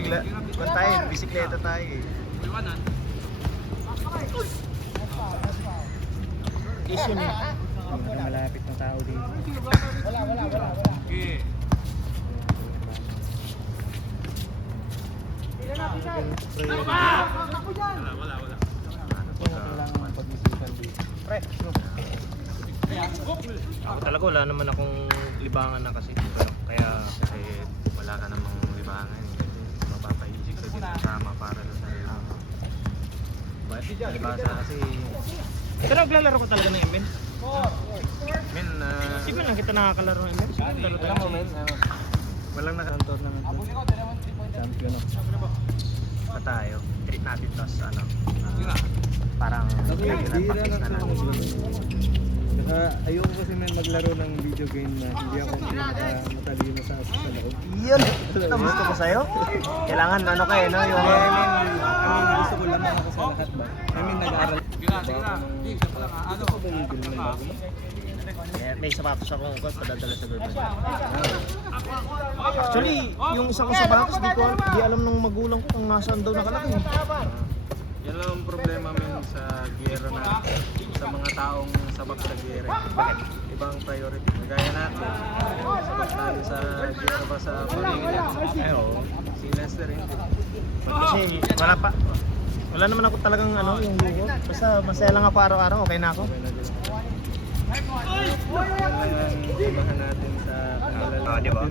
Kung tayo, bisikleta tayo eh. Issue niya. Malapit ng tao dito. Wala. Okay. Wala. Kailangan pag-isipan dito. Pre, ako talaga wala naman akong libangan na kasi dito. Kaya kasi wala ka namang libangan. Mapapaisip ka din sama para sa sarili mo. Basta kasi... Pero naglalaro ko talaga ng ML. Men, sige lang kita nakakalaro ng ML. Walang nakakantor naman ito. Champion ako. Pa tayo. Treat natin to sa ano. Parang regular practice na natin. Saka ayoko kasi man maglaro ng video game na hindi ako matalino sa loob. Yun! Ito gusto ko sa'yo. Kailangan ano kayo, no? Yung... gusto ko lang ako sa lahat ba? Nag-aaral. Ano ko ba yung bill ng bago mo? May sapatos akong padadala sa girlfriend. Actually, yung isa kong sapatos, di alam ng magulang ko kung nasaan daw nakalagay. Yan lang ang problema men sa giyera na sa mga taong sabak sa giyera. Bakit? Ibang priority. Gaya natin. Sabak tayo sa giyera ba sa pamilya. Si Lester hindi. Kasi wala pa. Wala naman ako talagang ano, yung luho. Basta masaya lang ako araw-araw, okay na ako. Okay na din. Yan lang ang ibahan natin sa kanila. Di ba?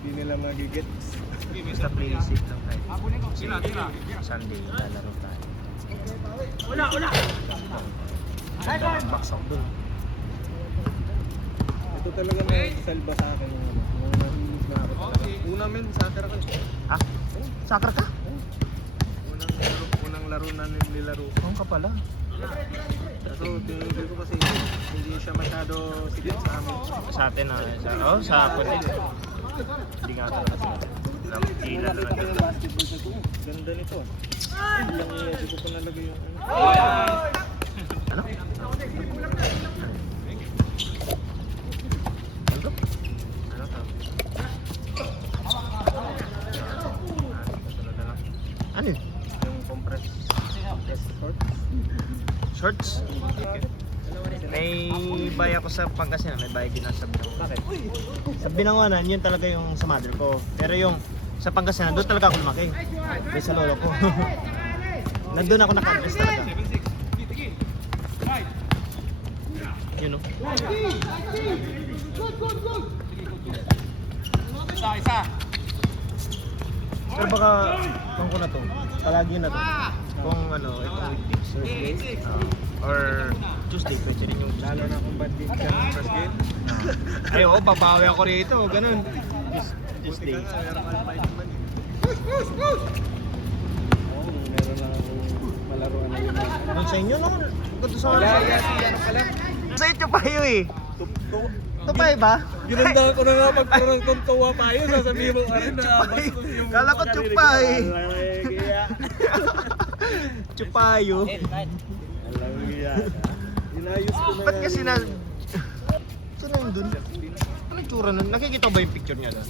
Hindi nila magigets. Basta play safe lang tayo. Sunday, lalaro tayo. Wala! Box out dun. Ito talaga may salba sa akin yung nahilig na ako talaga. Una men, soccer ako. Ha? Soccer ka? Unang laro na nilaro. Oo ka pala. So, tinigil ko kasi hindi siya masyado sigit sa amin. Sa atin sa akin. Hindi nga talaga sa atin. Sila na lang. Basketball sa ko. Ganda nito. Hindi ko pa nalagay yung ano. Ano? Ano to? Ano yun? Yung compress Shorts? May buy ako sa Pangasinan, may buy din ako sa Binangonan. Bakit? Sa Binangonan, yun talaga yung sa mother ko. Pero yung sa Pangasinan, doon talaga ako lumaki. May sa lolo ko. Nandun ako naka-address talaga. Yun o. Isa. Pero baka, kung ko na to, palagi na to. Kung ano, itong weekdays. Or Tuesday, pwede rin yung Lalo na kung bad din ka ng first game. Ay, oo, babawi ako rito, ganun. Buti Tuesday. ka nga, meron ka ng fight naman. Oo, meron lang akong malaruan na yun. Doon sa inyo, no? Ganito sa Wala yan, ano ka lang. Sa inyo pa yun eh. Ito pa ba? Ginanda ko na nga pag parang tuntua pa yun, sasabihin mo ka rin na bastos yung... Kala ko tsupay. Chupayo. Alam mo yan. Inayos ko na Ba't kasi na... Ito na yun dun? Ano tsura nun? Nakikita ba yung picture niya doon?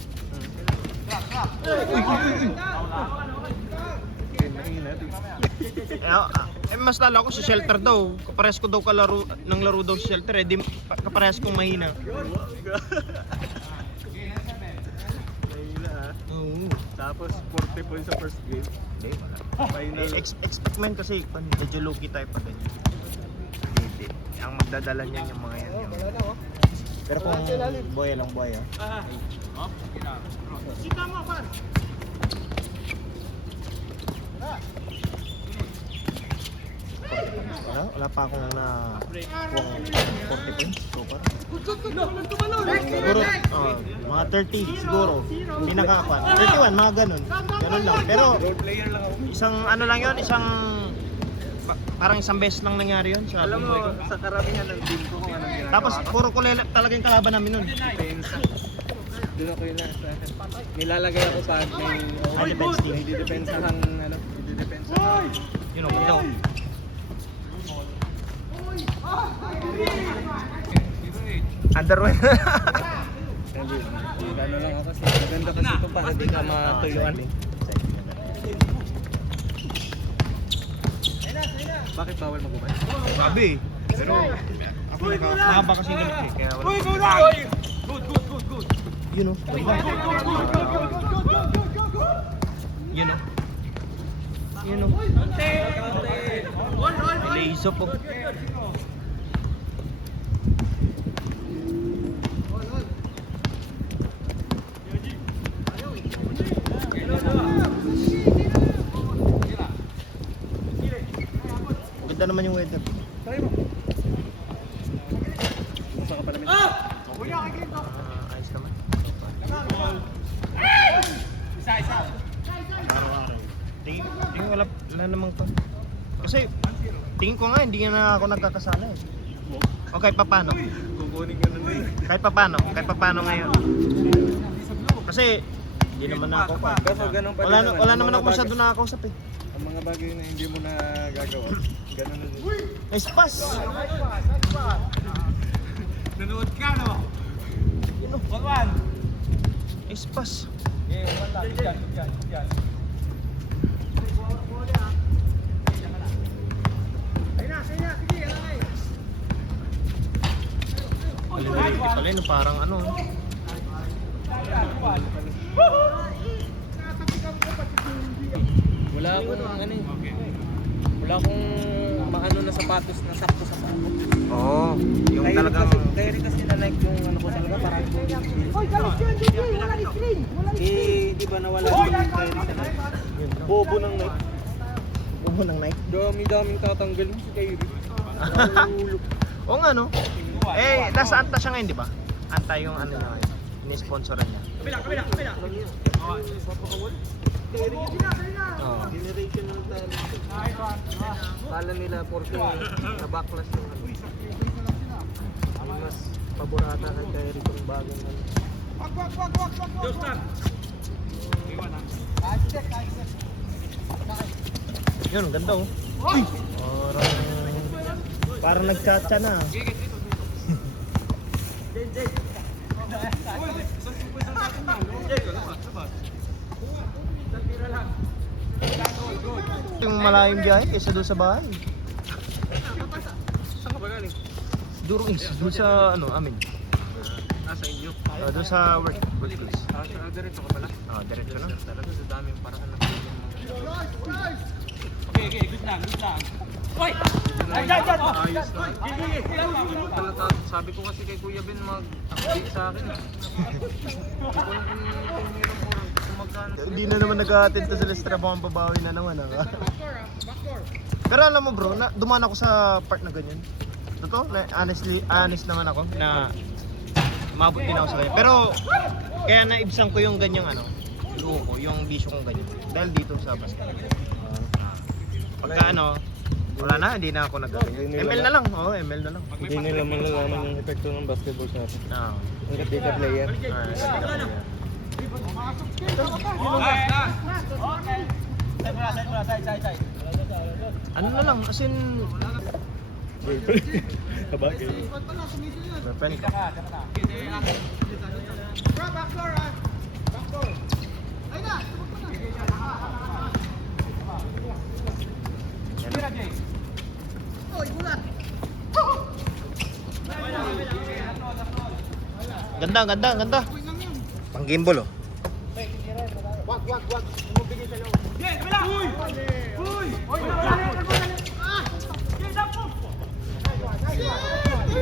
Mas lalo ako sa shelter daw. Kaparehas ko daw kalaro ng laro daw sa shelter eh. Di, kaparehas kong mahina. Mahina ha. Oo. Tapos 40 points sa first game. Hindi, wala. Final. Expect man kasi medyo low-key tayo pa ganyan. Hindi. Ang magdadala niyan yung mga yan. Yung... Pero kung boya lang boya. Kita mo pa. Wala pa akong na 40 points so far. Siguro mga 30 siguro. Hindi nakakapan. 31 mga ganun. Ganun lang. Pero Role player lang ako. isang ano lang 'yon, parang isang beses lang nangyari 'yon sa Alam mo, buhay ko. sa karamihan ng team ko kung anong ginagawa Tapos ko. puro kulela talaga yung kalaban namin nun. Depensa. Doon ako yung nilalagay ako pag may Defense team. may didepensahan ano, didepensahan. You know, ito. Underwear. Ano lang ako kasi maganda kasi ito para di ka matuyuan. Bakit bawal magubay? Sabi. Pero ako mahaba kasi yung ganito eh. Kaya wala. Yun o. Yun o. Yun o. Laser po. Ganda naman yung weather. Gusto ka pala min. Ayos naman. Araw-araw. Tingin wala namang to. Kasi tingin ko nga hindi na ako nagkakasala eh. Okay, paano? Kukunin ka na rin. Kahit paano ngayon. Kasi hindi naman na ako pa. Kaso ganun pa Wala, din naman. wala Ang naman mga ako masyado nakakausap eh. Ang mga bagay na hindi mo na gagawa. Ganun na din. Nice pass! Nanood ka no? Yun o. Nice pass. Alin pala yun, parang ano. Wala akong ano eh. Wala akong maano na sapatos na sakto sa paa ko. Oo, yung talagang... Kaya rin kasi na-like yung ano ko talaga parang... Eh, di ba nawala yung kaya rin sa Nike? Bobo ng Nike. Ubo ng Nike. Dami-daming tatanggal mo si Kyrie. Oo nga no. Eh, nasa Anta siya ngayon, di ba? Anta yung ano na ngayon. Ni-sponsoran niya. Kapila. Oo. Generation ng tayo. Kala nila porque na-backlash yung ano. Yung mas paborata kay Kyrie itong bagong ano. Yun, ganda oh. Uy! Parang nagchatcha na. Yung malayong biyahe kaysa doon sa bahay. Saan ka ba galing? Durong is, doon sa ano, amin. Sa inyo. Doon sa workplace. Diretso ka pala. Diretso na. Talaga sa daming paraan na ayos na. Sabi ko kasi kay Kuya Ben mag-update sa akin. Hindi na naman nag-a-attend to sa Lestra, baka babawi na naman. Pero alam mo bro, dumaan ako sa part na ganyan. Totoo, honest naman ako na mabot din ako sa ganyan. Pero kaya naibsan ko yung ganyang ano, luho ko, yung bisyo kong ganyan. Dahil dito sa basket. Pagka ano, wala na, hindi na ako nag-ganyan. ML na lang, oo, ML na lang. Hindi nila malalaman yung epekto ng basketball sa atin. Oo. Hanggat di ka player. Ano na lang, as in... Kabagay. Girlfriend ka. Ganda. Pang gimbal oh.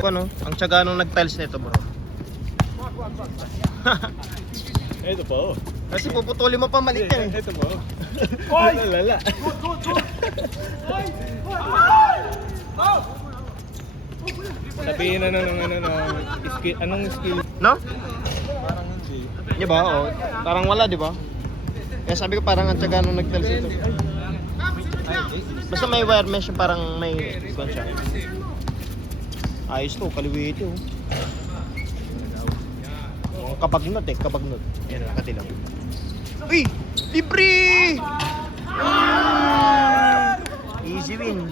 Ano, ang tiyaga nung nag-tiles nito bro. Ito po. Kasi puputulin mo pa maliit yan eh. Ito po. Lala. Sabihin na ng skill, anong skill? No? Parang hindi. Di ba? Oh. Parang wala, di ba? Kaya sabi ko parang ang tiyaga nung nag-tiles nito. Basta may wire mesh, parang may kwan siya. Ayos to, kaliwiti oh. Kabagnot. Yan, katilang. Uy! Libre! Easy win.